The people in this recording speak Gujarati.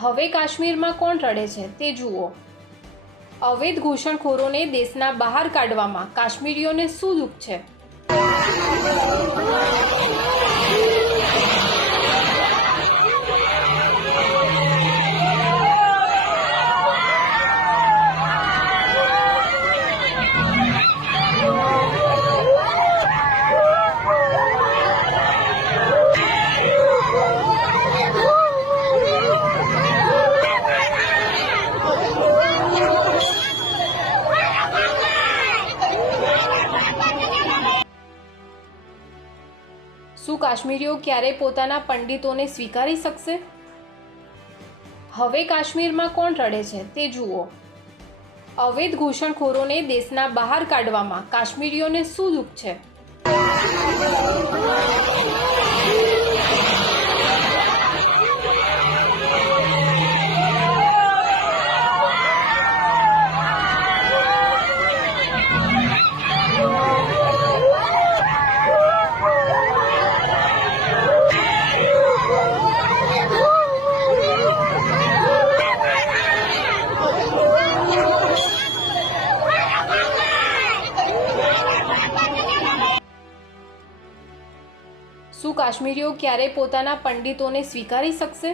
હવે કાશ્મીરમાં કોણ રડે છે તે જુઓ। અવૈધ ઘૂસણખોરોને દેશના બહાર કાઢવામાં કાશ્મીરીઓને શું દુઃખ છે? શું કાશ્મીરીઓ ક્યારે પોતાના પંડિતોને સ્વીકારી શકશે? હવે કાશ્મીરમાં કોણ રડે છે તે જુઓ। અવૈધ ઘૂસણખોરોને દેશના બહાર કાઢવામાં કાશ્મીરીઓને શું દુઃખ છે? શું કાશ્મીરીઓ ક્યારે પોતાના પંડિતોને સ્વીકારી શકશે?